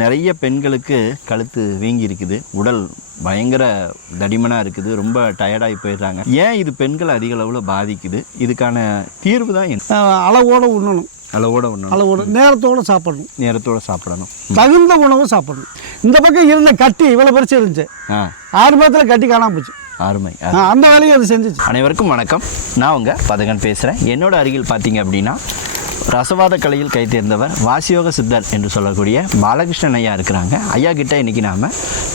நிறைய பெண்களுக்கு கழுத்து வீங்கி இருக்குது, உடல் பயங்கர தடிமனாக இருக்குது, ரொம்ப டயர்டாகி போயிடுறாங்க. ஏன் இது பெண்கள் அதிக அளவில் பாதிக்குது? இதுக்கான தீர்வு தான் என்ன? அளவோடு உண்ணணும். அளவோட நேரத்தோடு சாப்பிடணும். நேரத்தோடு சாப்பிடணும். தகுந்த உணவு சாப்பிடணும். இந்த பக்கம் இருந்த கட்டி இவ்வளோ பெருசு இருந்துச்சு, 6 மாதத்தில் கட்டி காணாமல் போச்சு. அருமை. அந்த வேலையை அது செஞ்சிச்சு. அனைவருக்கும் வணக்கம். நான் உங்கள் பதகன் பேசுகிறேன். என்னோட அருகில் பார்த்தீங்க அப்படின்னா ரசவாத கலையில் கை தேர்ந்தவர் வாசியோக சித்தர் என்று சொல்லக்கூடிய பாலகிருஷ்ணன் ஐயா இருக்கிறாங்க. ஐயா கிட்ட இன்றைக்கி நாம்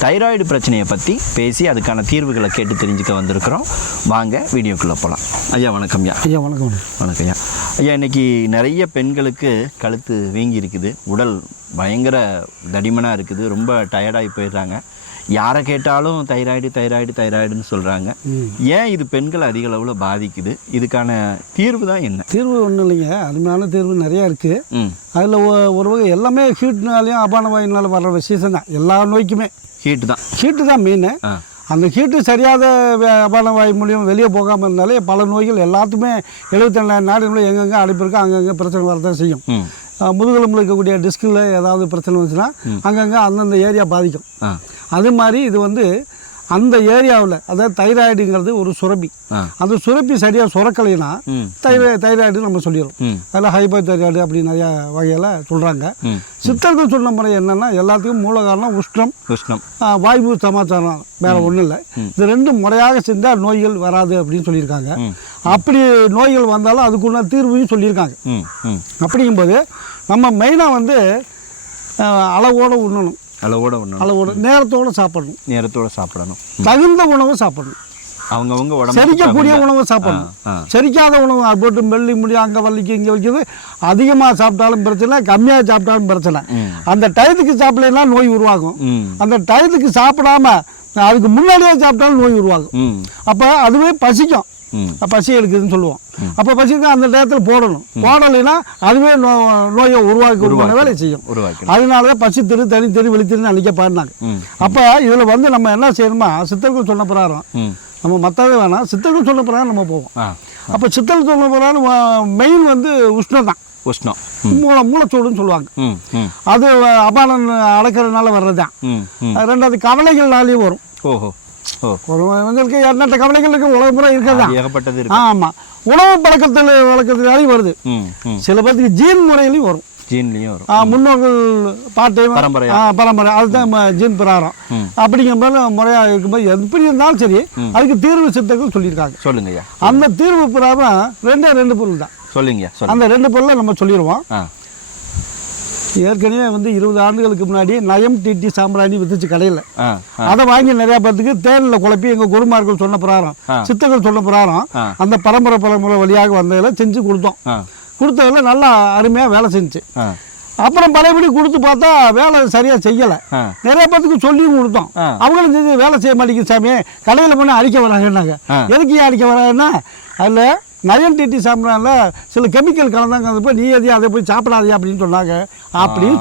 தைராய்டு பிரச்சனையை பற்றி பேசி அதுக்கான தீர்வுகளை கேட்டு தெரிஞ்சுக்க வந்திருக்கிறோம். வாங்க வீடியோக்குள்ளே போகலாம். ஐயா வணக்கம். ஐயா வணக்கம். வணக்கம் ஐயா. ஐயா இன்றைக்கி நிறைய பெண்களுக்கு கழுத்து வீங்கி இருக்குது, உடல் பயங்கர தடிமனாக இருக்குது, ரொம்ப டயர்டாகி போயிடுறாங்க. யாரை கேட்டாலும் தைராய்டுன்னு சொல்கிறாங்க. ஏன் இது பெண்கள் அதிக அளவில் பாதிக்குது? இதுக்கான தீர்வு தான் என்ன? தீர்வு ஒன்றும் இல்லைங்க, அருமையான தீர்வு நிறையா இருக்குது. அதில் ஒரு வகை எல்லாமே ஹீட்னாலையும் அபான வாயினால வர்ற சீசன் தான். எல்லா நோய்க்குமே ஹீட்டு தான் மெயின். அந்த ஹீட்டு சரியாத அபான வாயு மூலியம் வெளியே போகாமல் இருந்தாலே பல நோய்கள் எல்லாத்துக்குமே 72 நாடுகளும் எங்கெங்கே அடைப்பு இருக்கோ அங்கங்கே பிரச்சனை வரதான் செய்யும். முதுகெலும்பில் இருக்கக்கூடிய டிஸ்கில் ஏதாவது பிரச்சனை வந்துச்சுன்னா அங்கங்கே அந்தந்த ஏரியா பாதிக்கும். அது மாதிரி இது வந்து அந்த ஏரியாவில், அதாவது தைராய்டுங்கிறது ஒரு சுரப்பி. அந்த சுரப்பி சரியாக சுரக்கலைன்னா தைராய்டு நம்ம சொல்லிடுறோம். அதில் ஹைப்போ தைராய்டு அப்படி நிறையா வகையில் சொல்கிறாங்க. சித்தர்கள் சொன்ன முறை என்னென்னா எல்லாத்துக்கும் மூல காரணம் உஷ்ணம், வாய்வு சமாச்சாரம், வேறு ஒன்றும் இல்லை. இது ரெண்டும் முறையாக செஞ்சால் நோய்கள் வராது அப்படின்னு சொல்லியிருக்காங்க. அப்படி நோய்கள் வந்தாலும் அதுக்குள்ள தீர்வையும் சொல்லியிருக்காங்க. அப்படிங்கும்போது நம்ம மெயினாக வந்து அளவோடு உண்ணணும். அளவோடு நேரத்தோடு சாப்பிடணும். தகுந்த உணவு சாப்பிடணும். அவங்கவுங்க உடம்பு செரிக்கக்கூடிய உணவு சாப்பிடணும். செரிக்காத உணவு போட்டு மெல்லி முடியும், அங்கே வலிக்கு இங்கே வைக்கிறது. அதிகமாக சாப்பிட்டாலும் பிரச்சனை, கம்மியாக சாப்பிட்டாலும் பிரச்சனை. அந்த டயத்துக்கு சாப்பிடலைன்னா நோய் உருவாகும். அந்த டயத்துக்கு சாப்பிடாம அதுக்கு முன்னாடியே சாப்பிட்டாலும் நோய் உருவாகும். அப்போ அதுவே பசிக்கும், பசி எடுக்குதுன்னு சொல்லுவோம். அப்போ பசிக்கு அந்த நேரத்தில் போடலைன்னா அதுவே நோயை உருவாக்கி வேலை செய்யும். அதனால தான் பசி தெரு தனி தெரு வெளித்திருன்னு அன்றைக்கே பாடினாங்க. அப்போ இதில் வந்து நம்ம என்ன செய்யணுமா, சித்தர்கள் சொன்ன பிரகாரம் நம்ம மற்றவே வேணாம், சித்தர்கள் சொன்ன பிரகாரம் நம்ம போவோம். அப்போ சித்தர்கள் சொன்ன பிரகாரம் மெயின் வந்து உஷ்ணம் தான். மூலச்சூடுன்னு சொல்லுவாங்க. அது அபானம் அடக்கிறதுனால வர்றதுதான். ரெண்டாவது கவலைகள்னாலேயும் வரும். இவங்களுக்கு எண்ணற்ற கவலைகள் இருக்கு, உலக முறை இருக்கிறது. ஆமாம், உணவு வழக்கத்தினாலையும் வருது. சில பேருக்கு ஜீன் முறையிலையும் வரும். முன்னோர்கள் பாட்டையும் பரம்பரை அதுதான் ஜீன் பிரகாரம். அப்படிங்கும்போது முறையாக இருக்கும்போது எப்படி இருந்தாலும் சரி அதுக்கு தீர்வு சித்தர்கள் சொல்லியிருக்காங்க. சொல்லுங்க. அந்த தீர்வு பிரகாரம் ரெண்டு பொருள் தான். சொல்லுங்க. அந்த 2 பொருளை நம்ம சொல்லிடுவோம். ஏற்கனவே வந்து 20 ஆண்டுகளுக்கு முன்னாடி நயம் டிடி சாம்பிராணி வித்துச்சு கடையில். அதை வாங்கி நிறைய பேருக்கு தேனில் குழப்பி எங்கள் குருமார்கள் சொன்ன பிரகாரம், சித்தர்கள் சொன்ன பிரகாரம் அந்த பரம்பரை வழியாக வந்ததில் செஞ்சு கொடுத்ததில் நல்லா அருமையாக வேலை செஞ்சுச்சு. அப்புறம் பழையபடி கொடுத்து பார்த்தா வேலை சரியாக செய்யலை. நிறைய பேத்துக்கு சொல்லியும் கொடுத்தோம். அவங்களும் செஞ்சு வேலை செய்ய மாட்டேங்குது சாமி, கடையில் போனால் அடிக்க வராங்கன்னாங்க. எதுக்கு ஏன் அடிக்க வராங்கன்னா அதில் நயன் டிடி சாம்பிரானில் சில கெமிக்கல் கலந்தாங்க, நீ எதையும் அதை போய் சாப்பிடாதே அப்படின்னு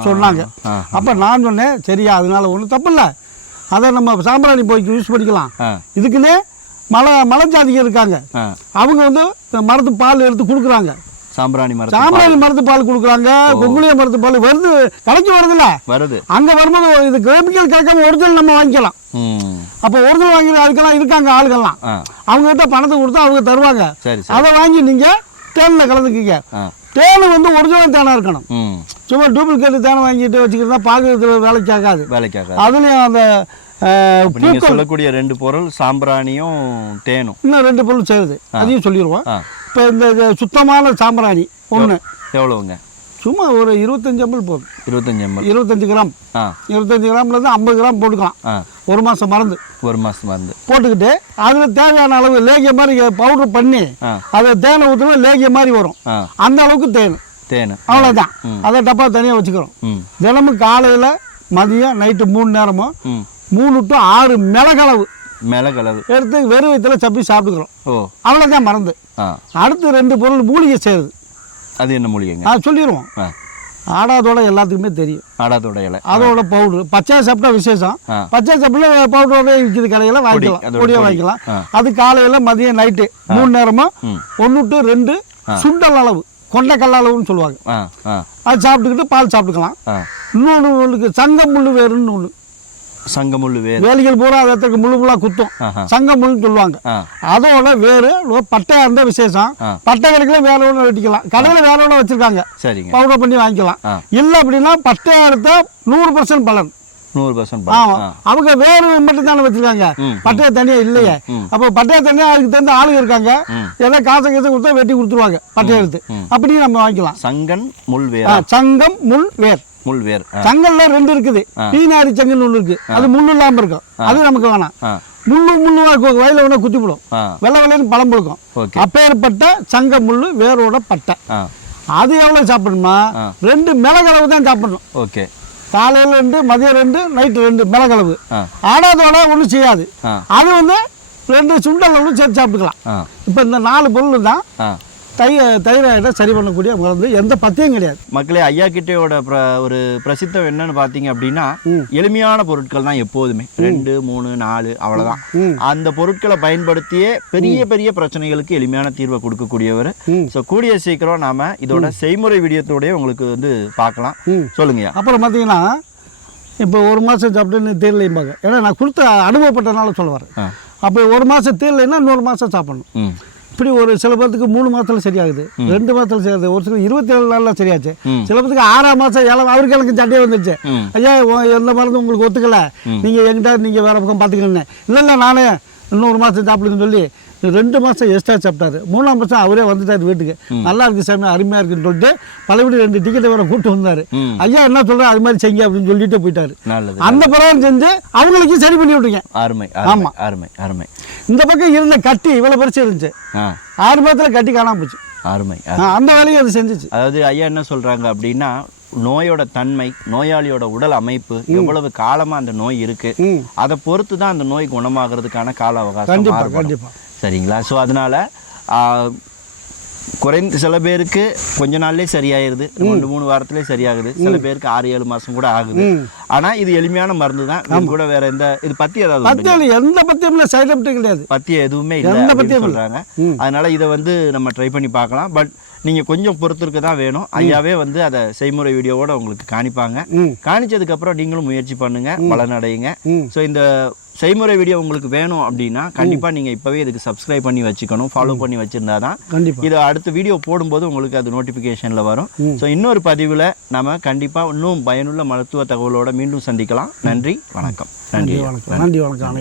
சொன்னாங்க. அப்போ நான் சொன்னேன், சரியா அதனால ஒன்றும் தப்பு இல்லை, அதை நம்ம சாம்பிராணி போய் யூஸ் பண்ணிக்கலாம். இதுக்குன்னே மலை ஜாதிகள் இருக்காங்க, அவங்க வந்து மரத்து பால் எடுத்து கொடுக்குறாங்க. சாம்பிராணி மரத்து பால் கொடுக்குறாங்க, கொங்குளிய மரத்து பால் வருது, கடைக்கு வருது. அங்கே வரும்போது இது கெமிக்கல் கலக்காம ஒரிஜினல் நம்ம வாங்கிக்கலாம். அப்போ ஒரிஜினல் வாங்கி அதுக்கெல்லாம் இருக்காங்க ஆளுகள்லாம், அவங்க கிட்ட பணத்தை கொடுத்தா அவங்க தருவாங்க. அதை வாங்கி நீங்க தேனில் கலந்துக்கிங்க. தேனை வந்து ஒரிஜினல் தேனா இருக்கணும். சும்மா டூப்ளிகேட் தேனை வாங்கிட்டு வச்சுக்கிட்டா பார்க்கறது வேலைக்கு ஆகாது. அதுலயும் அந்த சொல்லக்கூடிய 2 பொருள் சாம்பிராணியும் தேனும், இன்னும் 2 பொருள் சேருது, அதையும் சொல்லிடுவோம். இப்போ இந்த சுத்தமான சாம்பிராணி ஒன்று எவ்வளவுங்க? சும்மா ஒரு 25 ml போதும். 25 கிராம். 25 கிராம்லேருந்து 50 கிராம் போட்டுக்கலாம். 1 மாதம் மருந்து போட்டுக்கிட்டு அதில் தேவையான அளவு லேகிய மாதிரி பவுடர் பண்ணி அதை தேனை ஊற்றுனா லேகிய மாதிரி வரும். அந்த அளவுக்கு தேன் அவ்வளோதான். அதை டப்பா தனியாக வச்சுக்கிறோம். தினமும் காலையில் மதியம் நைட்டு 3 நேரமும் 3 to 6 மிளகளவு எடுத்து வெறும் வயிற்றுல சப்பி சாப்பிட்டுக்கிறோம். அவ்வளோதான் மருந்து. அடுத்து 2 பொருள் மூலிகை சேருது. அது என்ன மூலிகைங்க? சொல்லிடுவோம். ஆடாதோட எல்லாத்துக்குமே தெரியும். ஆடாதோட இலை, அதோட பவுடர் பச்சையாக சாப்பிட்டா விசேஷம். பச்சை சாப்பிட்டா பவுடரோட விற்கிது கடையில் வாங்கிக்கலாம், பொடியாக வாங்கிக்கலாம். அது காலையில் மதியம் நைட்டு 3 நேரமும் 1 to 2 சுண்டல் அளவு கொண்டைக்கல்லாளவுன்னு சொல்லுவாங்க. அது சாப்பிட்டுக்கிட்டு பால் சாப்பிட்டுக்கலாம். இன்னொன்று ஒன்றுக்கு சங்கமுள்ளு வேறுன்னு ஒன்று. சங்கமுள்ளு வேறு வேலிகள் பூரா அதற்கு முள்ளு முள்ளா குத்தும், சங்கமுள்ளுன்னு சொல்லுவாங்க. அதோட வேறு பட்டையா இருந்த விசேஷம். பட்டை கடைக்குள்ள வேற ஒன்று வெட்டிக்கலாம், கடையில் வேற ஒன்று வச்சிருக்காங்க, பவுடர் பண்ணி வாங்கிக்கலாம். இல்லை அப்படின்னா பட்டையா எடுத்தா 100% பலன். 100% அவங்க வேறு மட்டும் தானே வச்சிருக்காங்க, பட்டையா தனியா இல்லையே. அப்போ பட்டையா தனியா அதுக்கு தகுந்த ஆளுங்க இருக்காங்க, ஏதாவது காசை கொடுத்தா வெட்டி கொடுத்துருவாங்க பட்டையை எடுத்து, அப்படியும் நம்ம வாங்கிக்கலாம். சங்கன் முள் வேர், சங்கம் முள் வேர். முள்வேர் சங்கல்ல 2 இருக்குது. பீனாரி சங்கல் ஒன்று இருக்கு, அது முள்ளு இல்லாம இருக்கும், அது நமக்கு வேணாம். முள்ளு வயல ஒண்ணு குத்தி போடும், வெள்ளை வெள்ளைன்னு பழம் பழுக்கும். அப்பேற்பட்ட சங்க முள்ளு வேரோட பட்டை. அது எவ்வளவு சாப்பிடணுமா, 2 மிளகளவு தான் சாப்பிடணும். ஓகே, காலையில 2, மதியம் 2, நைட்டு 2 மிளகளவு. ஆடாதோட ஒன்றும் செய்யாது. அது 2 சுண்டல் சேர்த்து சாப்பிட்டுக்கலாம். இப்போ இந்த 4 பொருள் தான் தைராய்டை சரி பண்ணக்கூடிய மருந்து, எந்த பத்தியும் கிடையாது. மக்களே, ஐயா கிட்டையோட ஒரு பிரசித்தம் என்னன்னு பார்த்தீங்க அப்படின்னா, எளிமையான பொருட்கள் தான் எப்போதுமே. 2, 3, 4 அவ்வளோதான். அந்த பொருட்களை பயன்படுத்தியே பெரிய பெரிய பிரச்சனைகளுக்கு எளிமையான தீர்வை கொடுக்கக்கூடியவர். ஸோ கூடிய சீக்கிரம் நாம இதோட செய்முறை வீடியோத்தோடய உங்களுக்கு பார்க்கலாம். சொல்லுங்கய்யா. அப்புறம் பார்த்தீங்கன்னா, இப்போ 1 மாதம் சாப்பிட்டு தீரலையும் ஏன்னா நான் கொடுத்த அனுபவப்பட்டனால சொல்ல வரேன். அப்போ 1 மாதம் தீரலைன்னா இன்னொரு மாதம் சாப்பிடணும். இப்படி ஒரு சில பேருக்கு 3 மாதத்துல சரியாகுது, 2 மாதத்துல சரியாகுது, ஒரு சில 27 நாள்ல சரியாச்சு. சில பேருக்கு 6ஆம் மாதம் 7 அவருக்கு எனக்கு சண்டையே வந்துருச்சு. ஐயா எந்த மருந்து உங்களுக்கு ஒத்துக்கல, நீங்க எங்கிட்ட நீங்க வேற பக்கம் பாத்துக்கணும். இல்லை நானே இன்னொரு மாதம் சாப்பிடுங்கன்னு சொல்லி 2 மாதம் எக்ஸ்ட்ரா சாப்பிட்டாரு. 3ஆம் மாதம் அவரே வந்துட்டாரு வீட்டுக்கு. நல்லா இருக்கு சாமி, அருமையா இருக்குன்னு சொல்லிட்டு பழையபடி 2 டிக்கெட்டை வேற கூப்பிட்டு வந்தாரு. ஐயா என்ன சொல்ற, அது மாதிரி செய்ய அப்படின்னு சொல்லிட்டு போயிட்டாரு. அந்த பிரகாரம் செஞ்சு அவங்களுக்கு சரி பண்ணி விட்டுருக்கேன். அருமை. ஆமா, அருமை அருமை. இந்த பக்கம் இருந்த கட்டி இவ்வளவு பெருசு இருந்துச்சு, 6 மாதத்துல கட்டி காணாம போச்சு. அருமை. அந்த வேலையை அது செஞ்சுச்சு. அதாவது ஐயா என்ன சொல்றாங்க அப்படின்னா, நோயோட தன்மை, நோயாளியோட உடல் அமைப்பு, எவ்வளவு காலமா அந்த நோய் இருக்கு, அதை பொறுத்து தான் அந்த நோய் குணமாகிறதுக்கான கால அவகாசம் மாறுபடும். சரிங்களா? ஸோ அதனால குறைந்த சில பேருக்கு கொஞ்ச நாள்லேயே சரியாயிருது, 2-3 வாரத்திலே சரியாகுது. சில பேருக்கு 6-7 மாதம் கூட ஆகுது. ஆனால் இது எளிமையான மருந்து தான். இது கூட வேற எந்த இது பத்தி ஏதாவது எந்த பத்தியும் சைட் எஃபெக்ட் கிடையாது, பத்தியம் எதுவுமே இல்லை சொல்றாங்க. அதனால இதை நம்ம ட்ரை பண்ணி பார்க்கலாம். பட் நீங்கள் கொஞ்சம் பொறுத்திருக்க தான் வேணும். ஐயாவே அதை செய்முறை வீடியோவோட உங்களுக்கு காணிப்பாங்க. காணிச்சதுக்கப்புறம் நீங்களும் முயற்சி பண்ணுங்க, பலனடையுங்க. ஸோ இந்த செய்முறை வீடியோ உங்களுக்கு வேணும் அப்படின்னா கண்டிப்பாக நீங்கள் இப்போவே இதுக்கு சப்ஸ்கிரைப் பண்ணி வச்சுக்கணும், ஃபாலோ பண்ணி வச்சுருந்தா தான் இது அடுத்த வீடியோ போடும்போது உங்களுக்கு அது நோட்டிஃபிகேஷனில் வரும். ஸோ இன்னொரு பதிவில் நம்ம கண்டிப்பாக இன்னும் பயனுள்ள மருத்துவ தகவலோடு மீண்டும் சந்திக்கலாம். நன்றி, வணக்கம். நன்றி வணக்கம்.